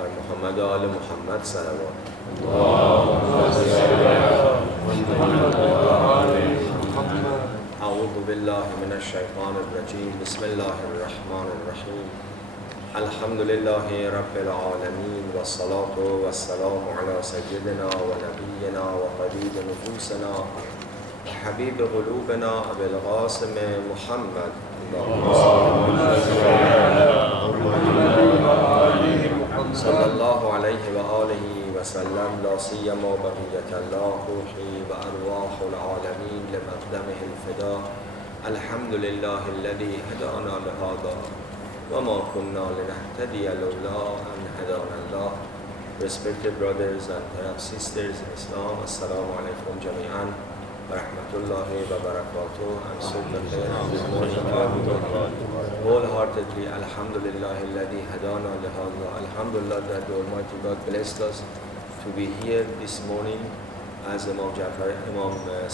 بر محمد و آل محمد صلوات. اعوذ بالله من الشیطان الرجیم. بسم الله الرحمن الرحیم. الحمد لله رب العالمین والصلاة والسلام على سیدنا و نبینا و طبیب نفوسنا و حبیب قلوبنا ابی القاسم محمد صلی الله علیه و آله و سلم. لا سیما بقیة الله روحی و ارواح العالمین لمقدمه الفدا. الحمد لله الذي هدانا لهذا و ما كنا لنهتدي لولا ان هدانا الله. Respected brothers and perhaps sisters in Islam, Assalamu alaikum jami'an wa rahmatullahi wa barakatuh. I'm so glad this morning wholeheartedly, Alhamdulillahi alladhi hadana lihadha. Alhamdulillah that the Almighty God blessed us to be here this morning, as Imam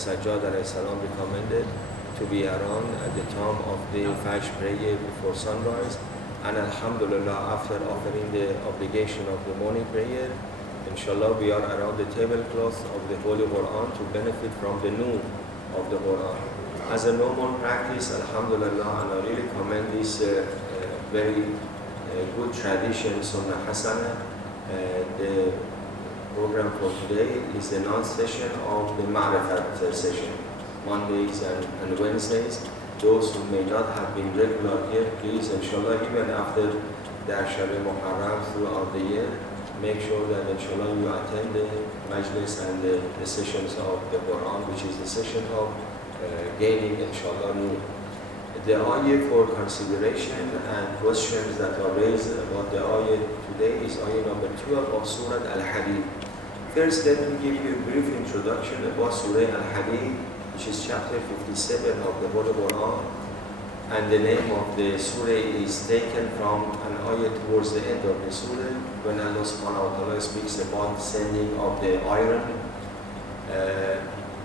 Sajjad alayhi salam recommended, to be around at the time of the Fajr prayer before sunrise. And Alhamdulillah, after offering the obligation of the morning prayer, inshallah we are around the tablecloth of the Holy Quran to benefit from the noor of the Quran. As a normal practice, Alhamdulillah, and I really commend this very good tradition, Sunnah Hasana. The program for today is the 9th session of the Ma'rifat session, Mondays and Wednesdays. Those who may not have been regular here, please, inshallah, even after the Ashari Muharram throughout the year, make sure that inshallah you attend the majlis and the sessions of the Quran, which is the session of gaining inshallah nur. The ayah for consideration and questions that are raised about the ayah today is ayah number 12 of Surah Al-Hadid. First, let me give you a brief introduction about Surah Al-Hadid, which is chapter 57 of the Holy Quran, and the name of the surah is taken from an ayah towards the end of the surah when Allah subhanahu wa ta'ala speaks about sending of the iron.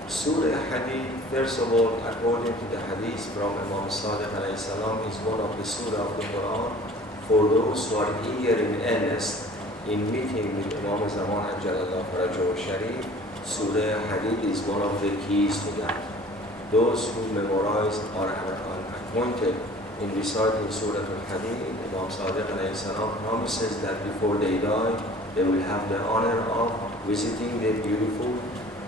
Surah Hadid, first of all, according to the hadith from Imam Sadiq alayhi salam, is one of the surah of the Quran for those who are eager in earnest in meeting with Imam Zaman Ajalallah Farajahu Sharif. Surah Hadid is one of the keys to that. Those who memorize or are appointed in reciting Surah Al-Hadid, Imam Sadiq alayhi salam promises that before they die, they will have the honor of visiting the beautiful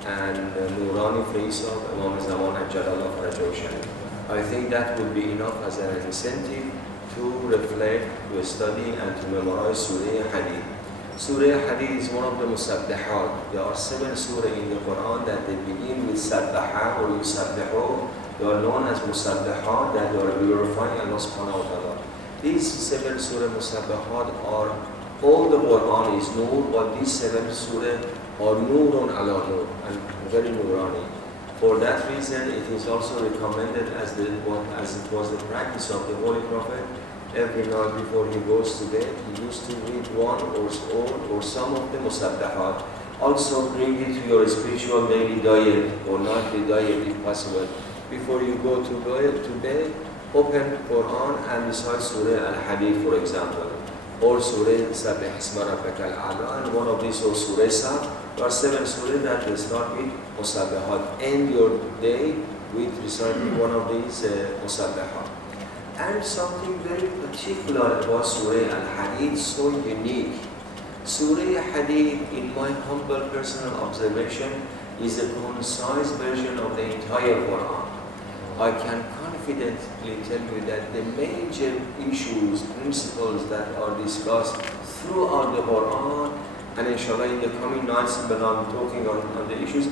and Nurani face of Imam Zaman Ajalallah Farajahu Sharif. I think that would be enough as an incentive to reflect, to study and to memorize Surah Hadid. Surah Hadid is one of the musabbihat. There are 7 surah in the Quran that they begin with sabbaha or yusabbihu. They are known as musabbihat, that they are glorifying Allah subhanahu wa ta'ala. These 7 surah musabbihat are, all the Quran is nur, but these 7 surah are nurun ala nur, and very nurani. For that reason, it is also recommended as it was the practice of the Holy Prophet. Every night before he goes to bed, he used to read one or all or some of the musabbahat. Also bring it to your spiritual daily diet or nightly diet if possible. Before you go to bed, open Quran and recite Surah Al-Hadid, for example, or Surah Sabbih Isma Rabbaka Al-A'la, and one of these, or Surah Saf. There are 7 surah that will start with musabbahat. End your day with reciting one of these musabbahat. And something very particular about Surah Al-Hadid, so unique. Surah Hadid, in my humble personal observation, is a concise version of the entire Quran. I can confidently tell you that the major issues, principles that are discussed throughout the Quran, and inshallah in the coming nights when I'm talking on the issues,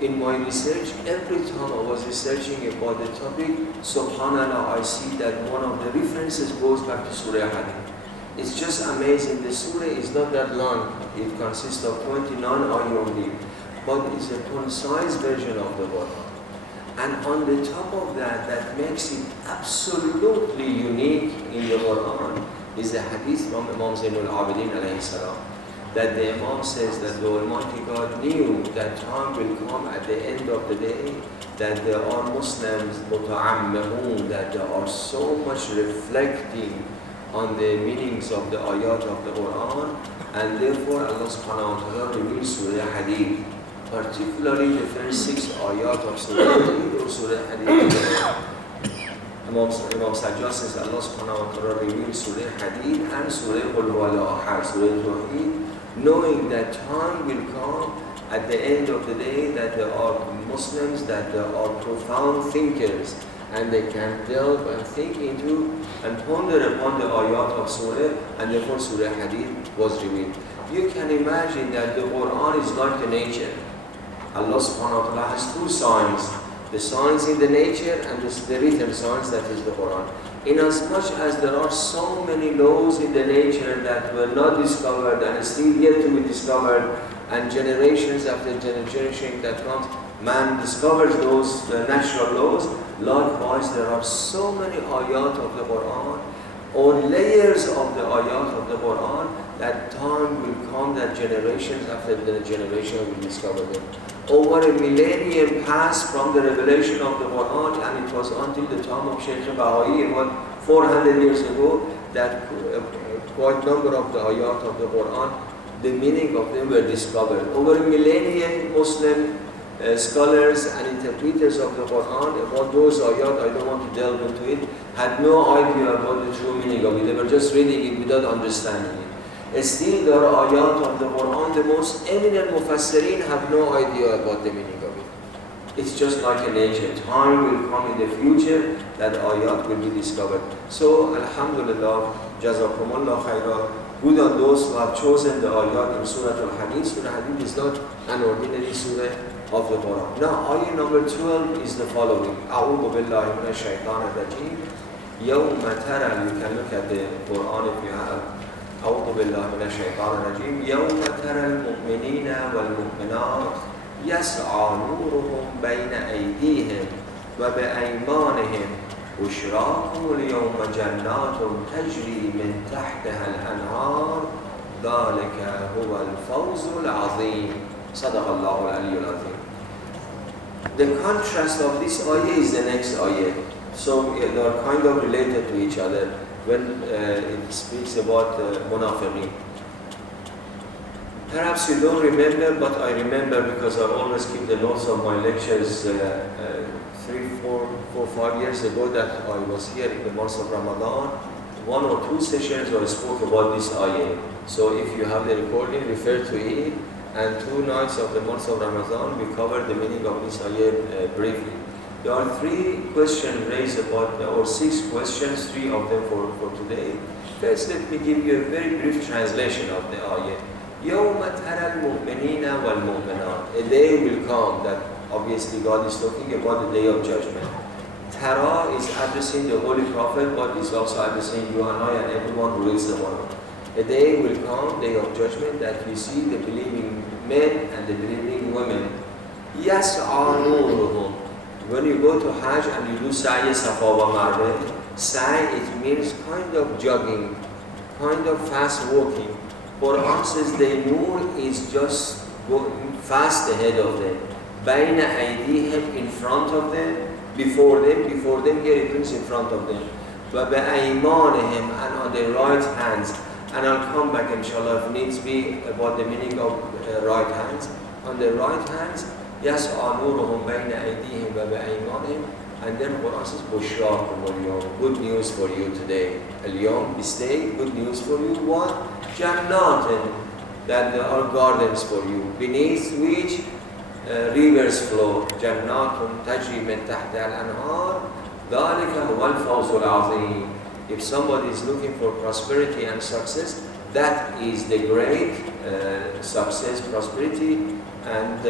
in my research, every time I was researching about the topic, subhanAllah, I see that one of the references goes back to Surah Hadid. It's just amazing. The surah is not that long. It consists of 29 ayah only, but it's a concise version of the Quran. And on the top of that, that makes it absolutely unique in the Quran, is the hadith from Imam Zainul Abidin alayhi salam, that the Imam says that the Almighty God knew that time will come at the end of the day, that there are Muslims, muta'ammahun, that they are so much reflecting on the meanings of the ayat of the Quran, And therefore Allah subhanahu wa ta'ala revealed Surah Hadid, particularly the first 6 ayat of Surah Hadid or Surah Hadid. Imam Sajjad says Allah subhanahu wa ta'ala revealed Surah Hadid and Surah Qul Huwallahu Ahad, Surah Tawheed, knowing that time will come at the end of the day that there are Muslims, that there are profound thinkers, and they can delve and think into and ponder upon the ayat of Surah, and therefore Surah Hadid was revealed. You can imagine that the Quran is like the nature. Allah subhanahu wa ta'ala has 2 signs, the signs in the nature and the written signs, that is the Quran. Inasmuch as there are so many laws in the nature that were not discovered and still yet to be discovered, and generations after generation that comes, man discovers those natural laws. Likewise, there are so many ayat of the Quran or layers of the ayat of the Quran that time will come that generations after the generation will discover them. Over a millennium passed from the revelation of the Quran, and it was until the time of Shaykh Baha'i, about 400 years ago, that quite number of the ayat of the Quran, the meaning of them were discovered. Over a millennium, Muslim scholars and interpreters of the Quran, about those ayat, I don't want to delve into it, had no idea about the true meaning of it. They were just reading it without understanding it. Still, there are ayat of the Quran, the most eminent mufassirin have no idea about the meaning of it. It's just like a nature. Time will come in the future that ayat will be discovered. So, alhamdulillah, jazakumullah khairah. Good on those who have chosen the ayat in Surah Al-Hadid. Surah Hadid is not an ordinary surah of the Quran. Now, ayah number 12 is the following. A'udhu billahi minash shaitanir rajeem. Yawma tara, you can look at the Quran if you have. أعوذ بالله من الشيطان الرجيم يوم ترى المؤمنين والمؤمنات يسعى نورهم بين أيديهم وبأيمانهم بشراكم اليوم جنات تجري من تحتها الأنهار ذلك هو الفوز العظيم صدق الله العلي العظيم. The contrast of this ayah is the next ayah. So they are kind of related to each other. When it speaks about munafiqeen. Perhaps you don't remember, but I remember because I always keep the notes of my lectures 5 years ago that I was here in the month of Ramadan. 1 or 2 sessions I spoke about this ayah. So if you have the recording, refer to it. And 2 nights of the month of Ramadan, we covered the meaning of this ayah briefly. There are 3 questions raised about, or 6 questions, 3 of them for today. First, let me give you a very brief translation of the ayah. يَوْمَ تَرَى الْمُؤْمِنِينَ وَالْمُؤْمِنَاتِ. A day will come that obviously God is talking about the day of judgment. Tara is addressing the Holy Prophet, but is also addressing you and I and everyone who reads the Quran. A day will come, day of judgment, that we see the believing men and the believing women. يَسْعَى نُورُهُمْ. When you go to Hajj and you do Sa'i Safa wa Marwa, Sa'i, it means kind of jogging, kind of fast walking. For us, the Noor is just going fast ahead of them. Baina aydihim, in front of them, before them, here it means in front of them. Wa ba'aymanihim, and on their right hands. And I'll come back inshallah if needs be about the meaning of right hands. On the right hands, يَسْعَى نُورُهُمْ بَيْنَ أَيْدِيهِمْ وَبِأَيْمَانِهِمْ. And then Quran says, بُشْرَاكُمُ الْيَوْمِ. Good news for you today. Al-Yawm, this day, good news for you. What? Jannatin, that there are gardens for you, beneath which rivers flow. Jannatun tajri min tahta al-anhar. ذَلِكَ هُوَ الْفَوْزُ الْعَظِيمُ. If somebody is looking for prosperity and success, that is the great success, prosperity. And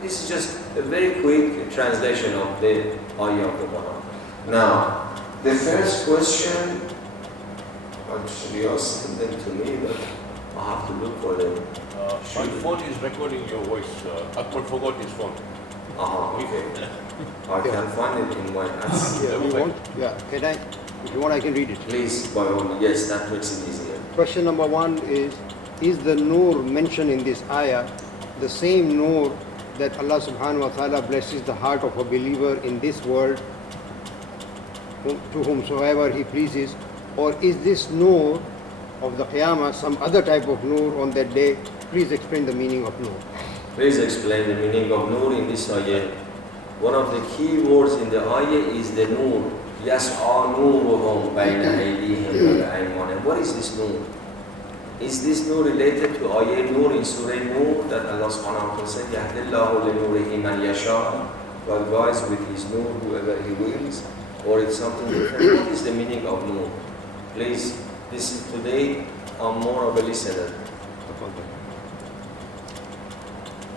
this is just a very quick translation of the ayah of the Quran. Now, the first question, actually you sent them to me, but I have to look for them. My phone is recording your voice. Akbar forgot his phone. Okay. I can find it in my apps. Can I? If you want, I can read it. Please, by all means. Yes, that makes it easier. Question number 1 is the Noor mentioned in this ayah the same Noor that Allah subhanahu wa ta'ala blesses the heart of a believer in this world to whomsoever He pleases? Or is this Noor of the Qiyamah, some other type of nur on that day. Please explain the meaning of nur. Please explain the meaning of nur in this ayah. One of the key words in the ayah is the nur. Yas'a nuruhum bayna aydihim wa aymanihim. What is this nur? Is this nur related to ayah nur in Surah Nur that Allah subhanahu wa ta'ala said, Yahdillahu li nurihi man yasha, God guides with his nur whoever he wills, or it's something different? What is the meaning of nur? Please, this is today, I'm more of a listener.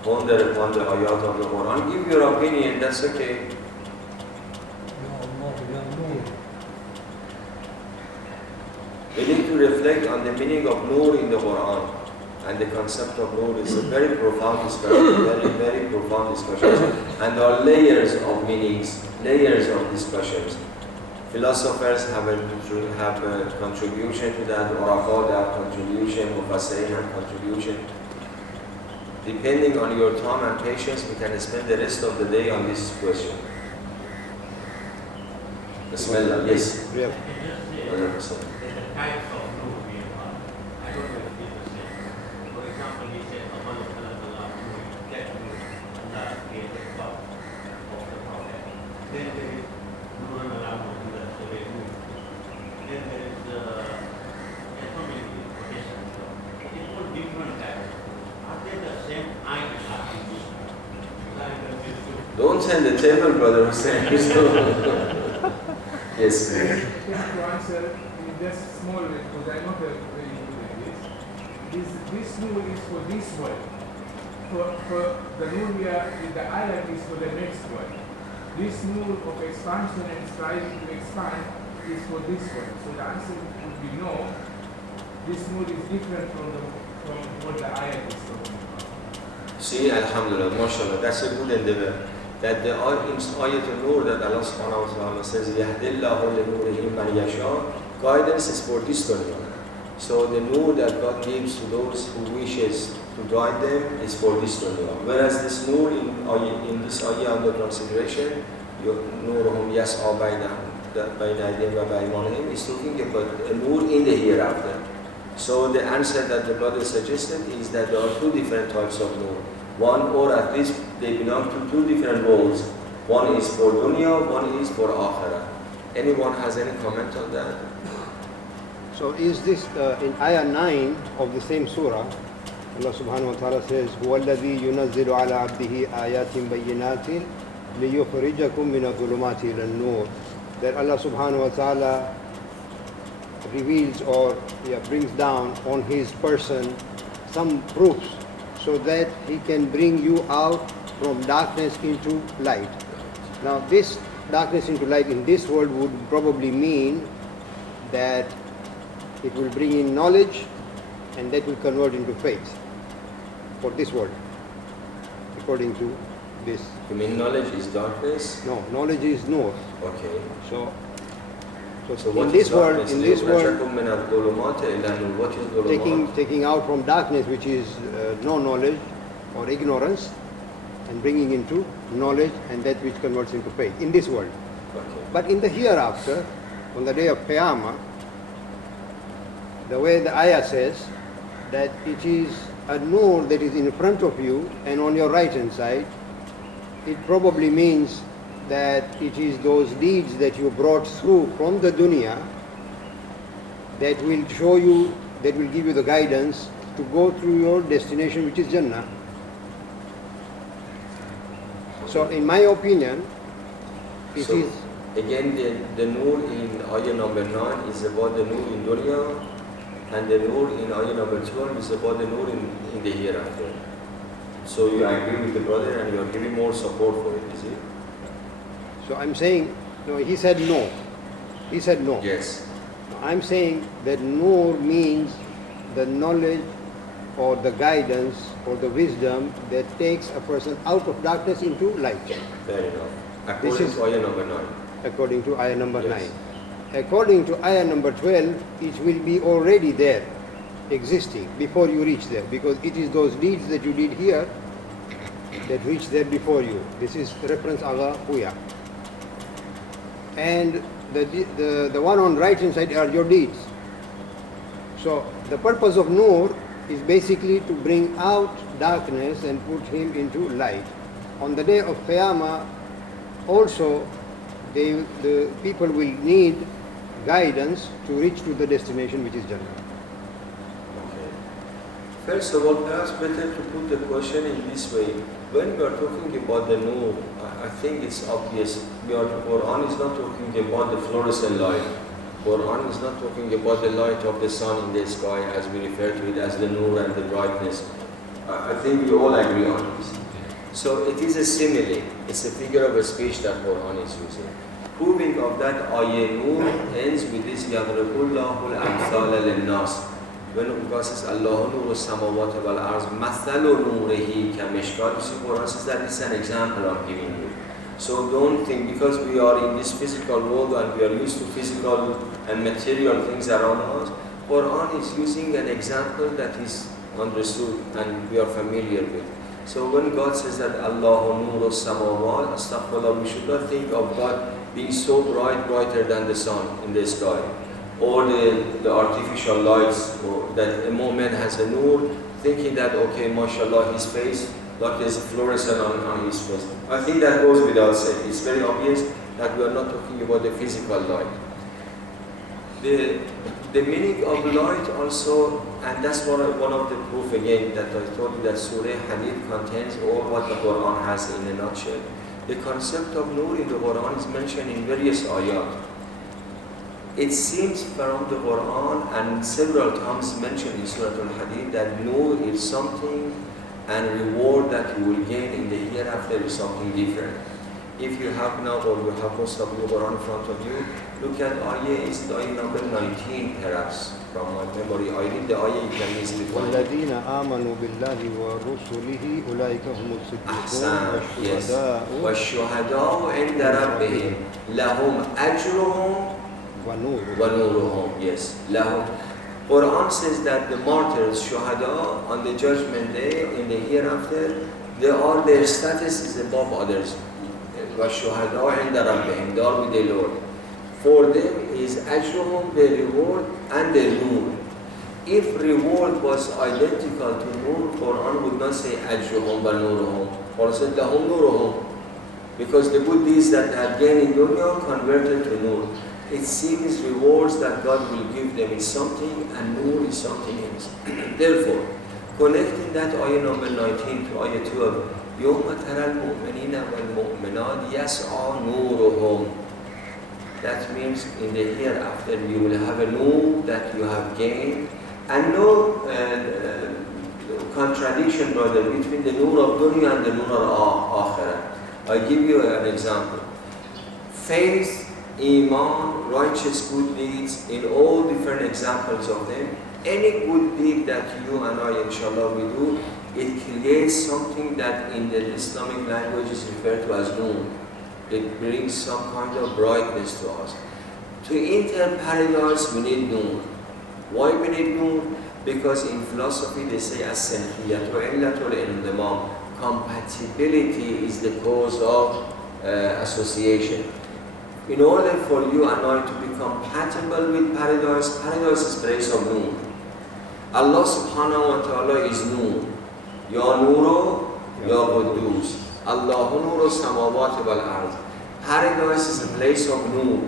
Ponder upon the ayat of the Quran. Give your opinion, that's okay. We need to reflect on the meaning of nur in the Quran, and the concept of nur is a very profound discussion, very profound discussion, and there are layers of meanings, layers of discussions. Philosophers have a contribution to that, Uraqah have contribution, Mufassirin have contribution. Depending on your time and patience, we can spend the rest of the day on this question. Bismillah, yes. Yeah. 100%. Types of nur we have. I don't know if it's the same. For example, he said, Allah that nur, Allah created God of the Prophet. Then there is nur and Allah, so they nur. Then there is atomic rotation. It's all different types. Are they the same eye? Don't send the table, brother Hussein. Yes, please. Just to answer in just small way, because I'm not very good at this. This nur is for this world. For the nur we are in the ayat is for the next world. This nur of expansion and striving to expand is for this world. So the answer would be no. This nur is different from what the ayat is talking about. See, Alhamdulillah, mashallah, that's a good endeavor. That the ayat al-nur that Allah subhanahu wa ta'ala says, Yahdillahu li nurihi man yasha, guidance is for this dunya. So the nur that God gives to those who wishes to guide them is for this dunya. Whereas this nur in this ayah under consideration, nuruhum yas'a bayna aydihim wa baymanihim, is talking about a nur in the hereafter. So the answer that the brother suggested is that there are two different types of nur. One, or at least they belong to two different worlds. One is for dunya, one is for akhirah. Anyone has any comment on that? So is this in ayah 9 of the same surah, Allah subhanahu wa ta'ala says, هُوَ الَّذِي يُنَزِّلُ عَلَى عَبْدِهِ آيَاتٍ بَيِّنَاتٍ لِيُخْرِجَكُم مِّنَ الظُّلُمَاتِ إِلَى النُّورِ. That Allah subhanahu wa ta'ala reveals or brings down on his person some proofs so that he can bring you out from darkness into light. Now this darkness into light in this world would probably mean that it will bring in knowledge and that will convert into faith for this world, according to this. You mean knowledge is darkness? No, knowledge is nur. Okay. So what in this is world, darkness? in this world, What is dhulumat? taking out from darkness, which is no knowledge or ignorance, and bringing into knowledge and that which converts into faith in this world. Okay. But in the hereafter, on the day of Qiyamah, the way the ayah says that it is a nur that is in front of you and on your right hand side, it probably means that it is those deeds that you brought through from the dunya that will show you, that will give you the guidance to go through your destination, which is Jannah. So in my opinion, it So, is again, the nur in ayah number 9 is about the nur in dunya, and the nur in ayah number 12 is about the nur in the hereafter. So you agree with the brother and you are giving more support for it, is it? So I'm saying, no, he said no. He said no. Yes. I'm saying that nur means the knowledge or the guidance or the wisdom that takes a person out of darkness into light, Fair enough. According to ayah number 9. according to ayah number Yes. 9. According to ayah number 12, it will be already there, existing, before you reach there, because it is those deeds that you did here that reach there before you. This is reference Agha Puya. And the one on right hand side are your deeds. So the purpose of Nur is basically to bring out darkness and put him into light. On the day of Qiyamah, also, the people will need guidance to reach to the destination, which is Jannah. Okay. First of all, perhaps better to put the question in this way. When we are talking about the Nur, I think it's obvious. Quran is not talking about the fluorescent light. Quran is not talking about the light of the sun in the sky, as we refer to it as the Nur and the brightness. I think we all agree on this. So it is a simile. It's a figure of speech that Quran is using. Proving of that ayah Nur ends with this يَضْرِبُ اللَّهُ الْأَمْثَالَ لِلنَّاسِ. When God says Allah Nur Samawat wal Arz Mathalu Nurihi Kamishkal, Quran says that it's an example I'm giving you. So don't think because we are in this physical world and we are used to physical and material things around us, Quran is using an example that is understood and we are familiar with. So when God says that Allah Nur Samawat, astaghfirullah, we should not think of God being so bright, brighter than the sun in the sky, or the artificial lights, or that a moment has a nur, thinking that, okay, mashallah, his face, like there's a fluorescent on his face. I think that goes without saying. It's very obvious that we are not talking about the physical light. The meaning of light also, and that's one of the proof again that I told you that Surah Hadid contains all what the Quran has in a nutshell. The concept of nur in the Quran is mentioned in various ayat. It seems from the Quran and several times mentioned in Surah Al-Hadid that nur is something and reward that you will gain in the hereafter is something different. If you have now, or you have most of the Quran in front of you, look at ayah, it's the ayah number 19 perhaps from my memory. I read the ayah, you can easily find it. وَالَّذِينَ آمَنُوا بِاللَّهِ وَرُسُلِهِ أُولَٰئِكَ هُمُ أحسن. الصِّدِّقُونَ Yes. وَالشُّهَدَاءُ وَالشُّهَدَاءُ عِنْدَ رَبِّهِمْ لَهُمْ أَجْرُهُمْ وَنُورُهُمْ. وَنُورُهُمْ. Yes. لَهُمْ. Quran says that the martyrs, shuhada, on the judgment day, in the hereafter, their status is above others. وَالشُّهَدَاءُ عِنْدَ رَبِّهِمْ. They are with the Lord. For them is ajruhum, their reward, and their nur. If reward was identical to nur, Quran would not say ajruhum wa nuruhum, or said lahum nuruhum, because the good deeds that they had gained in dunya converted to nur. It seems rewards that God will give them is something and nur is something else. Therefore, connecting that ayah number 19 to ayah 12, يَوْمَ تَرَى الْمُؤْمِنِينَ وَالْمُؤْمِنَاتِ يَسْعَى نُورُهُم. That means in the hereafter you will have a nur that you have gained, and no contradiction, brother, between the nur of dunya and the nur of akhirah. I give you an example. Faith, iman, righteous good deeds, in all different examples of them, any good deed that you and I, inshallah, we do, it creates something that in the Islamic language is referred to as nur. It brings some kind of brightness to us. To enter paradise, we need nur. Why we need nur? Because in philosophy they say as-sankhiyatu illatul indimam. Compatibility is the cause of association. In order for you and I to be compatible with paradise, paradise is place of nur. Allah subhanahu wa ta'ala is nur. Ya nuru, ya quddus. Allahu nuru samawati wal arz. Paradise is a place of nur.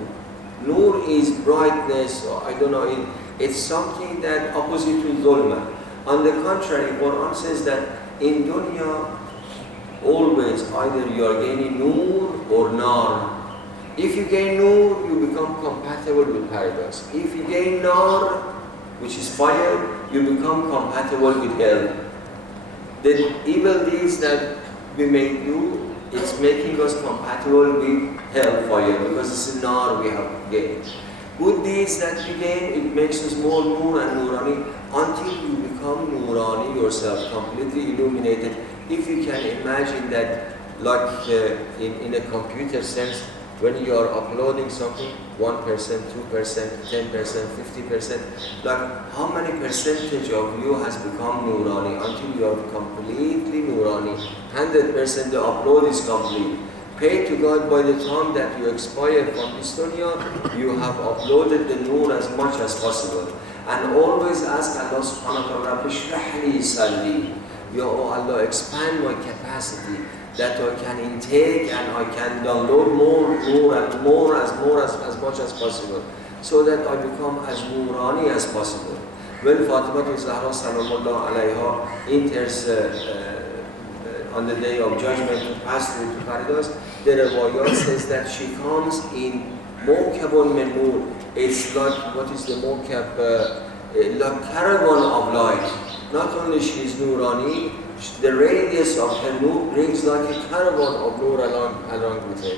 Nur is brightness, or I don't know, it's something that opposite to dhulma. On the contrary, Quran says that in dunya, always either you are gaining nur or nar. If you gain nur, you become compatible with paradise. If you gain nar, which is fire, you become compatible with hell. The evil deeds that we may do, it's making us compatible with hellfire because it's a nar we have gained. Good deeds that we gain, it makes us more nur and nurani until you become nurani yourself, completely illuminated. If you can imagine that, like in a computer sense, when you are uploading something, 1%, 2%, 10%, 50%, like how many percentage of you has become nurani until you are completely nurani? 100% the upload is complete. Pray to God by the time that you expire from this dunya, you have uploaded the nur as much as possible. And always ask Allah subhanahu wa ta'ala, Rabbi shrah li sadri. Ya oh Allah, expand my capacity that I can intake and I can download more and more as much as possible, so that I become as Nurani as possible. When Fatima Zahra sallallahu alayha enters on the day of judgment to pass through to paradise, the Riwayat says that she comes in Mawkabun min Nur. It's like, what is the Mawkab? Like caravan of light. Not only she is Nurani, the radius of her Nur brings like a caravan of Nur along with her.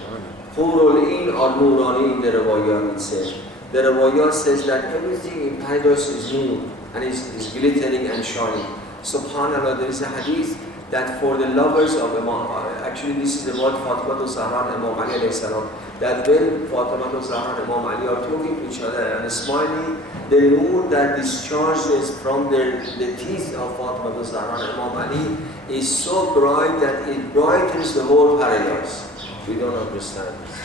Hurul in or Nurani in the Riwayat it says. The Riwayat says that everything in paradise is Nur and is glittering and shining. SubhanAllah, there is a hadith that for the lovers of Imam, actually this is the word Fatima Zahra and Imam Ali alayhi salam, that when Fatima Zahra and Imam Ali are talking to each other and smiling, the nur that discharges from the teeth of Fatima Zahra and Imam Ali is so bright that it brightens the whole paradise. We don't understand this.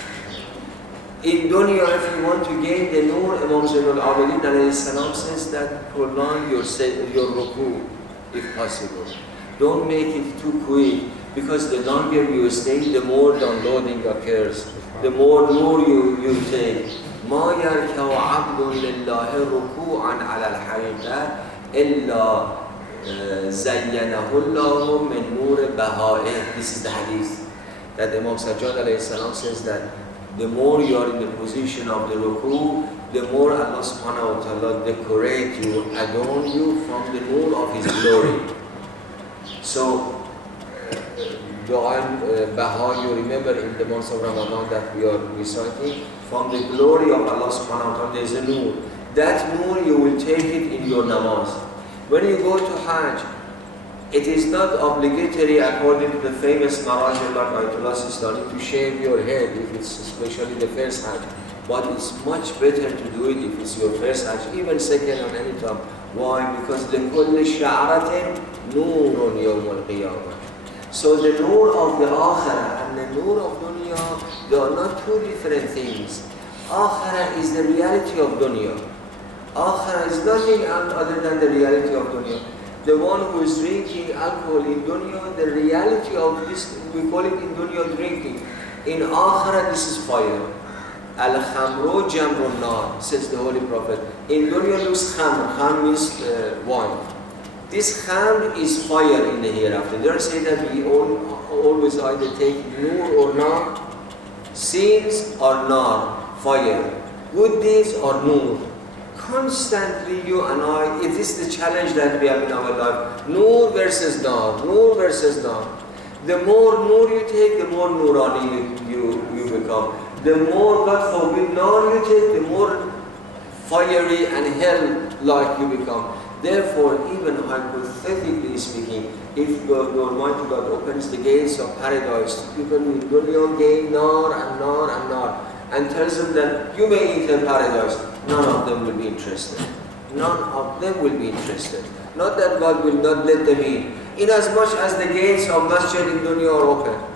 In dunya, if you want to gain the nur, Imam Zainul Abidin alayhi salam says that prolong your ruku if possible. Don't make it too quick, because the longer you stay, the more downloading occurs, the more nur you take. ما يركع عبد لله ركوعا على الحقيقة إلا زينه الله من نور بهائه. This is the hadith that Imam Sajjad alayhi salam says that the more you are in the position of the ruku, the more Allah subhanahu wa ta'ala decorate you, adorn you from the nur of His glory. So, Baha, you remember in the months of Ramadan that we are reciting, from the glory of Allah subhanahu wa ta'ala, there is a nur. That nur you will take it in your namaz. When you go to Hajj, it is not obligatory according to the famous Maraj like Ayatollah Sistani to shave your head if it's especially the first Hajj. But it's much better to do it if it's your first Hajj, even second or any time. Why? Because لِكُلِّ شَعْرَةٍ نُورٌ يَوْمَ الْقِيَامَةِ. So the nur of the Akhirah and the nur of dunya, they are not two different things. Akhirah is the reality of dunya. Akhirah is nothing other than the reality of dunya. The one who is drinking alcohol in dunya, the reality of this, we call it in dunya drinking. In Akhirah, this is fire. Al-khamru jamrun nar, says the Holy Prophet. In dunya looks khamr. Khamr means wine. This khamr is fire in the hereafter. They say that we always either take nur or nar, sins or nar, fire, good deeds or nur. Constantly you and I, it is the challenge that we have in our life. Nur versus nar, nur versus nar. The more nur you take, the more nurani you become. The more, God forbid, nar you take, the more fiery and hell-like you become. Therefore, even hypothetically speaking, if the Almighty God opens the gates of paradise to people in dunya, gain nar and nar and nar, and tells them that you may enter paradise, none of them will be interested. None of them will be interested. Not that God will not let them in. Inasmuch as the gates of masjid in dunya are open.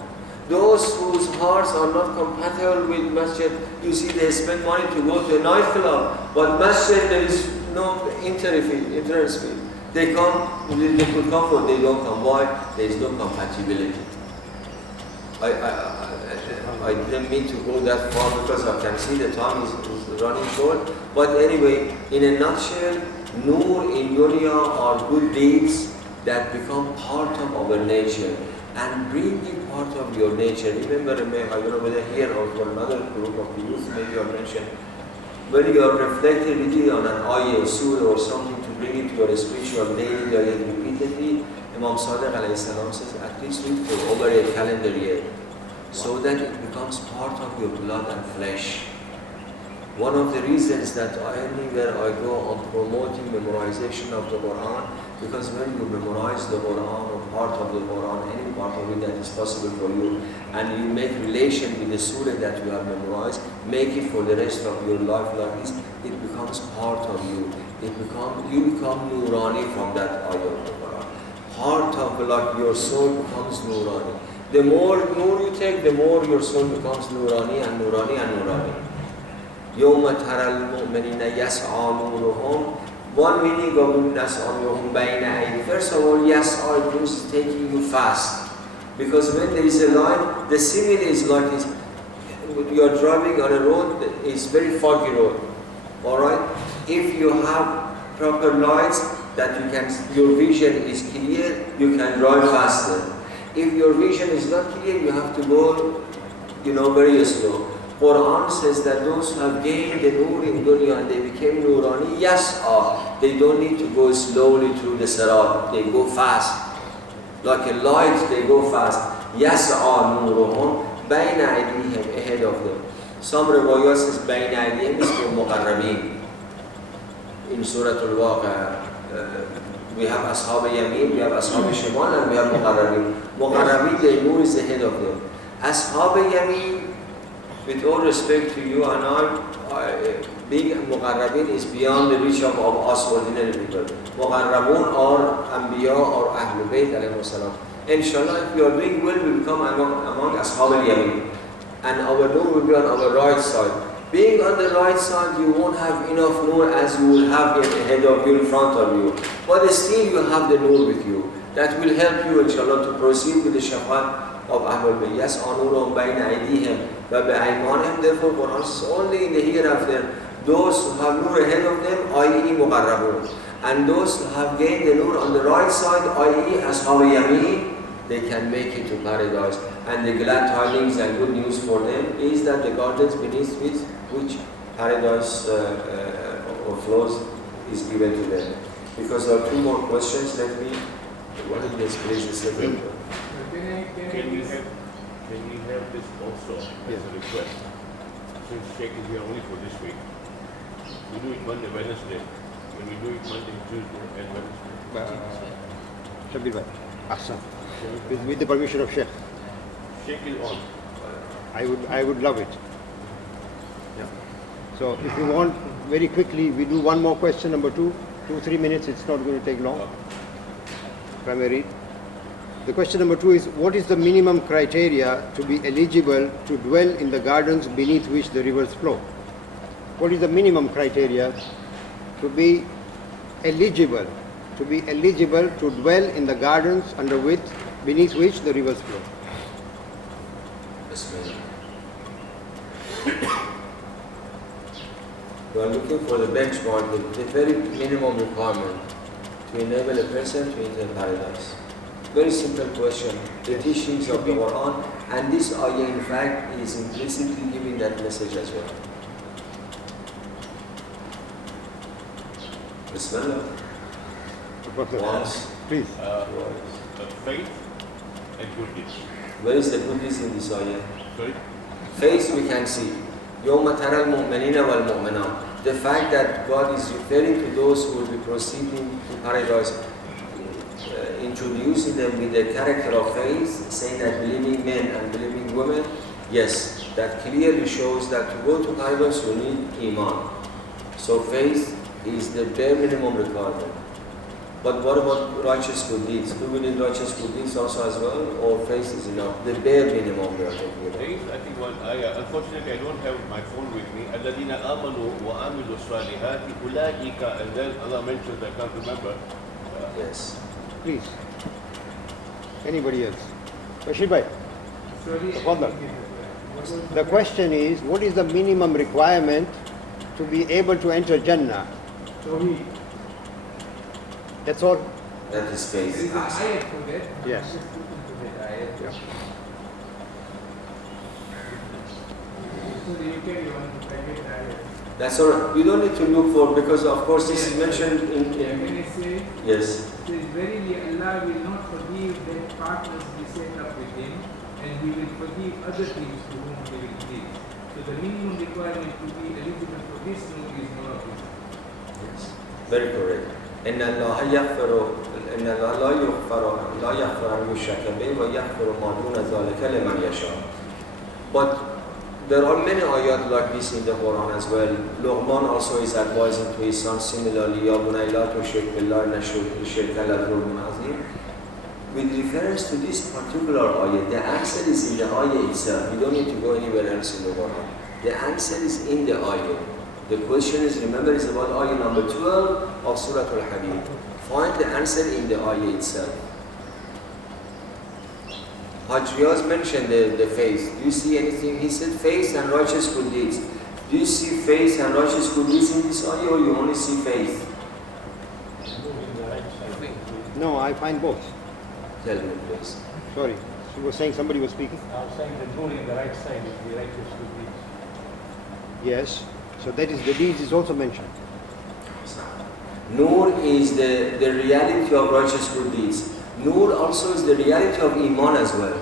Those whose hearts are not compatible with masjid, you see they spend money to go to a nightclub, but masjid there is no entrance fee. They come, they could come or they don't come. Why? There is no compatibility. I didn't mean to go that far because I can see the time is running short. But anyway, in a nutshell, nur in dunya are good deeds that become part of our nature and bring it part of your nature. Remember, I don't know whether here or for another group of youth, maybe I mentioned, when you are reflecting on an ayah, surah or something to bring it to your spiritual daily life repeatedly, Imam Sadiq alayhi salam says, at least read for over a calendar year, so that it becomes part of your blood and flesh. One of the reasons that anywhere I go on promoting memorization of the Quran, because when you memorize the Quran or part of the Quran, any part of it that is possible for you, and you make relation with the surah that you have memorized, make it for the rest of your life like this, it becomes part of you. You become nurani from that ayah of the Quran. Part of like your soul becomes nurani. The more nur you take, the more your soul becomes nurani and nurani and nurani. يوم ترى المؤمنين يسعى نورهم One meaning of Nas'aluhum bayna aydihim. First of all, yas'a means taking you fast. Because when there is a light, the simile is like this. You are driving on a road, it's very foggy road. Alright? If you have proper lights that you can, your vision is clear, you can drive faster. If your vision is not clear, you have to go, very slow. Quran says that those who have gained the nur in dunya and they became nurani, they don't need to go slowly through the sirat, they go fast. Like a light, they go fast. Yas'a nuruhum bayna aydihim, ahead of them. Some riwayat says bayna aydihim is for muqarrabin. In Surah Al-Waqi'ah, we have Ashab Yamin, we have Ashab Shimal, and we have Muqarrabin. Muqarrabin, the nur is ahead of them. Ashab Yamin, with all respect to you and I, being Muqarrabin is beyond the reach of us ordinary people. Muqarrabun or Anbiya or Ahlul Bayt alayhi salam. Inshallah, if we are doing well, we will come among Ashab Yamin. And our nur will be on our right side. Being on the right side, you won't have enough nur as you will have ahead of you, in front of you. But still you have the nur with you. That will help you, inshallah, to proceed with the shafaat of Ahlul Bayt. Yes, anurum bayna aydihim wa bi'aymanihim. Therefore, Quran says only in the hereafter, those who have nur ahead of them, i.e. muqarrabun. And those who have gained the nur on the right side, i.e. ashab yamin, they can make it to paradise. And the glad tidings and good news for them is that the gardens beneath which paradise flows is given to them. Because there are two more questions, let me, what is this please, the second one? Can we have this also as a request? Since Sheikh is here only for this week, we do it Monday, Wednesday. When we do it Monday, Tuesday, and Wednesday. Shabir bhai, ahsan. With the permission of Sheikh. Sheikh is on. I would love it. Yeah. So if you want, very quickly, we do one more question, number 2. 2-3 minutes, it's not going to take long. If I may read. The question number 2 is, what is the minimum criteria to be eligible to dwell in the gardens beneath which the rivers flow? What is the minimum criteria to be eligible to dwell in the gardens beneath which the rivers flow? We are looking for the benchmark, the very minimum requirement to enable a person to enter paradise. Very simple question. The teachings of the Quran, and this ayah in fact is implicitly giving that message as well. Bismillah. Once. Please. Faith and good deeds. Where is the goodness in this ayah? Sorry? Faith we can see. يَوْمَ تَرَى الْمُؤْمِنِينَ وَالْمُؤْمِنَاتِ. The fact that God is referring to those who will be proceeding to paradise, introducing them with the character of faith, saying that believing men and believing women, yes, that clearly shows that to go to paradise you need iman. So faith is the bare minimum requirement. But what about righteous good deeds? Do we need righteous good deeds also as well, or faith is enough? The bare minimum we are talking about. There is, I think, one ayah. Unfortunately, I don't have my phone with me. الَّذِينَ آمَنُوا وَعَمِلُوا الصَّالِحَاتِ أُولَٰئِكَ, and then Allah mentioned, I can't remember. Yes. Please. Anybody else? Rashid bhai. Tafadhal. The question is, what is the minimum requirement to be able to enter Jannah? That's all? That is faith. There is an ayat for that. Yes. Just look into that ayat. Yeah. So you carry on to private ayat. That's all right. We don't need to look for, because of course this is mentioned in When it says, yes. it says, verily Allah will not forgive their partners we set up with him, and he will forgive other things to whom he will give. So the minimum requirement to be eligible for this note is monotheism. Yes. Very correct. إن الله يغفر لا يغفر أن يشرك به ويغفر ما دون ذلك لمن يشاء. But there are many ayat like this in the Quran as well. Luqman also is advising to his son similarly, يا بني لا تشرك بالله إن الشرك لظلم عظيم. With reference to this particular ayat, the answer is in the ayat itself. You don't need to go anywhere else in the Quran. The answer is in the ayat. The question is, remember, is about ayah number 12 of Surah Hadid. Find the answer in the ayah itself. Hajj Riyaz mentioned the face. Do you see anything? He said face and righteous good deeds. Do you see face and righteous good deeds in this ayah, or you only see face? No, I find both. Tell me, please. Sorry, you were saying somebody was speaking? I was saying that moving the right side is the righteous good deeds. Yes. So that is the deeds is also mentioned. Nur is the reality of righteous good deeds. Nur also is the reality of Iman as well.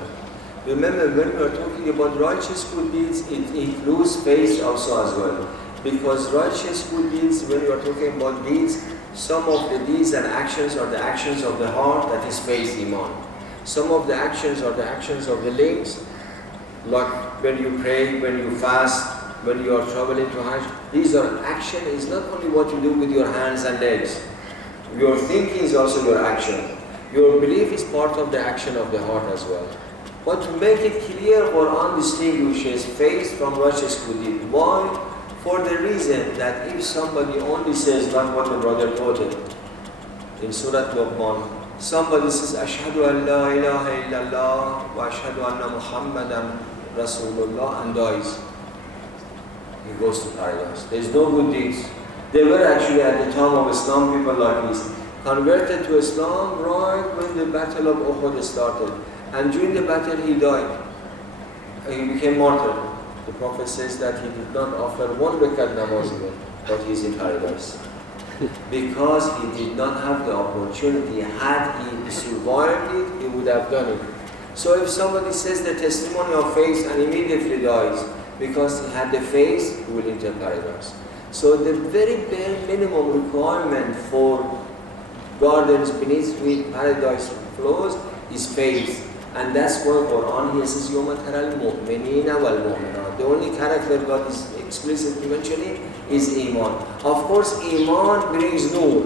Remember, when we are talking about righteous good deeds, it includes faith also as well. Because righteous good deeds, when we are talking about deeds, some of the deeds and actions are the actions of the heart, that is faith, Iman. Some of the actions are the actions of the limbs, like when you pray, when you fast, when you are traveling to Hajj. These are action, is not only what you do with your hands and legs. Your thinking is also your action. Your belief is part of the action of the heart as well. But to make it clear, Quran distinguishes faith from righteous good deed. Why? For the reason that if somebody only says, like what the brother quoted in Surah Luqman, somebody says, Ashhadu an la ilaha illallah wa ashhadu anna Muhammadan Rasulullah, and dies, he goes to paradise. There is no good deeds. They were actually at the time of Islam people like this, converted to Islam right when the battle of Uhud started. And during the battle he died. He became martyr. The Prophet says that he did not offer one rakat namaz even, but he is in paradise. Because he did not have the opportunity. Had he survived it, he would have done it. So if somebody says the testimony of faith and immediately dies, because he had the faith, he will enter paradise. So the very bare minimum requirement for gardens beneath which paradise flows is faith. And that's why Quran here says, يَوْمَ تَرَى الْمُؤْمِنِينَ وَالْمُؤْمِنَاتِ. The only character God is explicitly mentioning is Iman. Of course, Iman brings nur.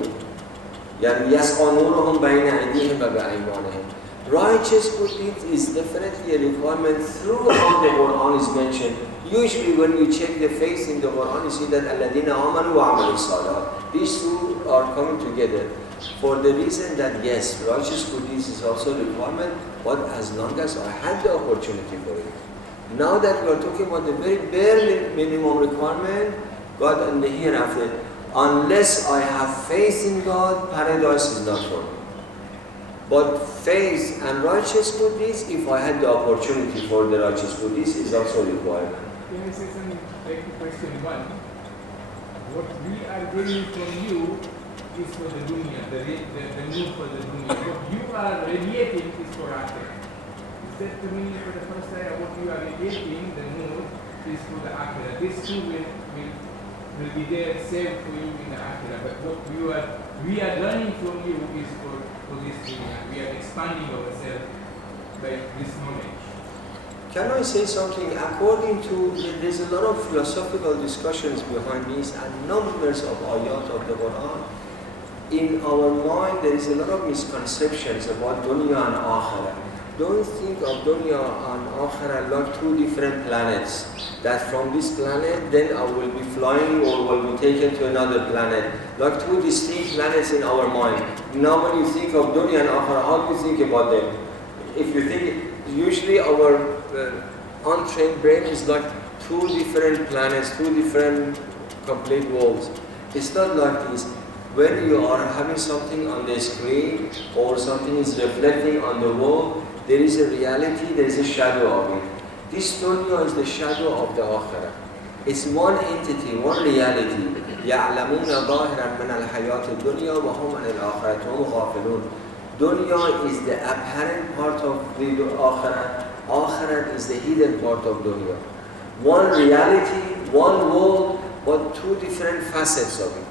يَسْقَى نُورُهُمْ بَيْنَ أَيْدِيهِمْ وَبِأَيْمَانِهِمْ. Righteous good deeds is definitely a requirement throughout the Quran is mentioned. Usually when you check the face in the Quran, you see that الَّذِينَ آمَنُوا وَعَمَلُوا الصَّالِحَاتِ. These two are coming together. For the reason that yes, righteous good deeds is also a requirement, but as long as I had the opportunity for it. Now that we are talking about the very bare minimum requirement, God and the hereafter, unless I have faith in God, paradise is not for me. But faith and righteous good deeds, if I had the opportunity for the righteous good deeds, is also a requirement. Can I say something like to question one? What we are getting from you is for the dunya, the need for the dunya. What you are radiating is for akhirah. Is that the meaning for the first time? What you are radiating, the mood, is for the akhirah. This too will be there, saved for you in the akhirah. But what we are learning from you is for this dunya. We are expanding ourselves by this knowledge. Can I say something? According to, there's a lot of philosophical discussions behind this and numbers of ayat of the Quran. In our mind, there is a lot of misconceptions about dunya and akhirah. Don't think of dunya and akhirah like two different planets. That from this planet, then I will be flying or will be taken to another planet. Like two distinct planets in our mind. Now when you think of dunya and akhirah, how do you think about them? If you think, usually our untrained brain is like two different planets, two different complete worlds. It's not like this. When you are having something on the screen or something is reflecting on the wall, there is a reality, there is a shadow of it. This dunya is the shadow of the akhirah. It's one entity, one reality. يَعْلَمُونَ ظَاهِرًا مِنَ الْحَيَاةِ الدُّنْيَا وَهُمْ عَنِ الْآخِرَةِ هُمْ غَافِلُونَ. Dunya is the apparent part of the akhirah. Akhirah is the hidden part of dunya. One reality, one world, but two different facets of it.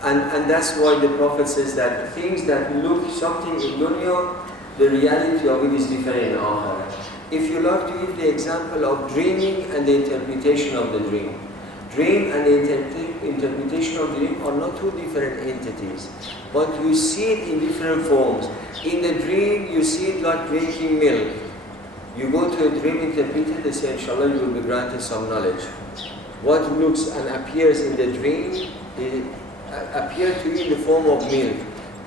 And that's why the Prophet says that things that look something in dunya, the reality of it is different in akhirah. If you like to give the example of dreaming and the interpretation of the dream. Dream and the interpretation of the dream are not two different entities, but you see it in different forms. In the dream, you see it like drinking milk. You go to a dream interpreter, they say, inshallah, you will be granted some knowledge. What looks and appears in the dream appear to you in the form of milk.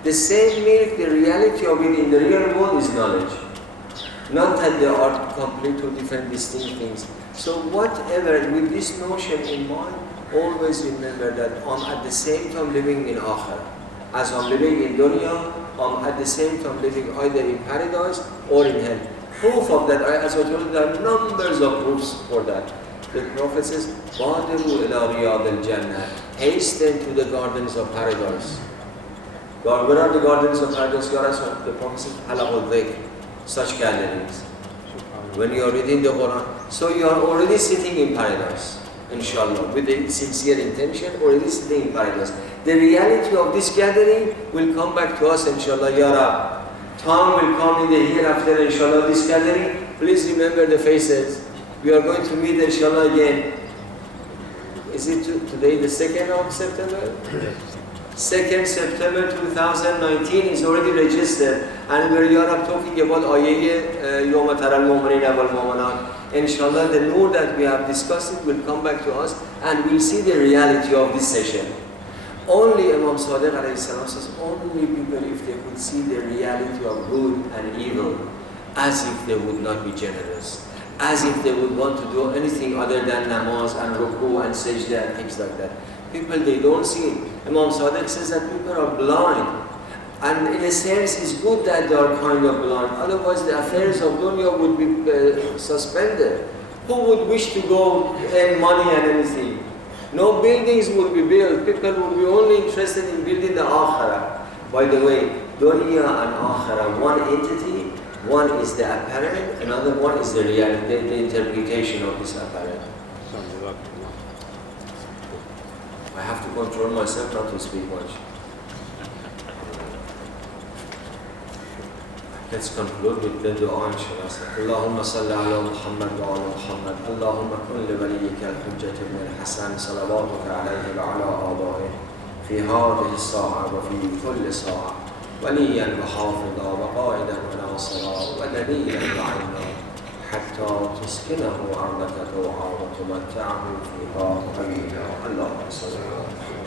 The same milk, the reality of it in the real world is knowledge. Not that they are complete or different, distinct things. So whatever, with this notion in mind, always remember that I'm at the same time living in Akhirah. As I'm living in dunya, I'm at the same time living either in paradise or in hell. Proof of that, as I told you, there are numbers of proofs for that. The Prophet says, "Badiru ila riyad al-jannah." Hasten to the gardens of paradise. God, where are the gardens of paradise? The Prophet says, "Halaqul dhikr," such gatherings. When you are reading the Quran, so you are already sitting in paradise, inshallah, with a sincere intention, already sitting in paradise. The reality of this gathering will come back to us, inshallah, Ya Rab. Time will come in the hereafter, inshallah, this gathering. Please remember the faces. We are going to meet, inshallah, again. Is it today the 2nd of September? 2nd September 2019 is already registered, and we are talking about ayah Yawma Taral Mu'minina wal Mu'minat. Inshallah, the nur that we have discussed it will come back to us, and we'll see the reality of this session. Only Imam Sadiq alayhi salam says, only people, if they could see the reality of good and evil, as if they would not be generous, as if they would want to do anything other than namaz and ruku and sajda and things like that. People, they don't see it. Imam Sadiq says that people are blind. And in a sense, it's good that they are kind of blind. Otherwise, the affairs of dunya would be suspended. Who would wish to go earn money and anything? No buildings would be built. People would be only interested in building the akhirah. By the way, dunya and akhirah, one entity. One is the apparent, another one is the reality, the interpretation of this apparent. I have to control myself not to speak much. Let's conclude with the dua, inshallah. Allahumma salli ala Muhammad wa ala Muhammad. Allahumma kun li waliyika al-hujjat ibn al-Hasan salawatuka alayhi wa ala a'da'ih fi hadhihi as-sa'a wa fi kulli sa'a وليا وحافظا وقائدا وناصرا ونبيا وعينا حتى تسكنه أرضك طوعا وتمتعه فيها قليلا. اللهم صل على محمد.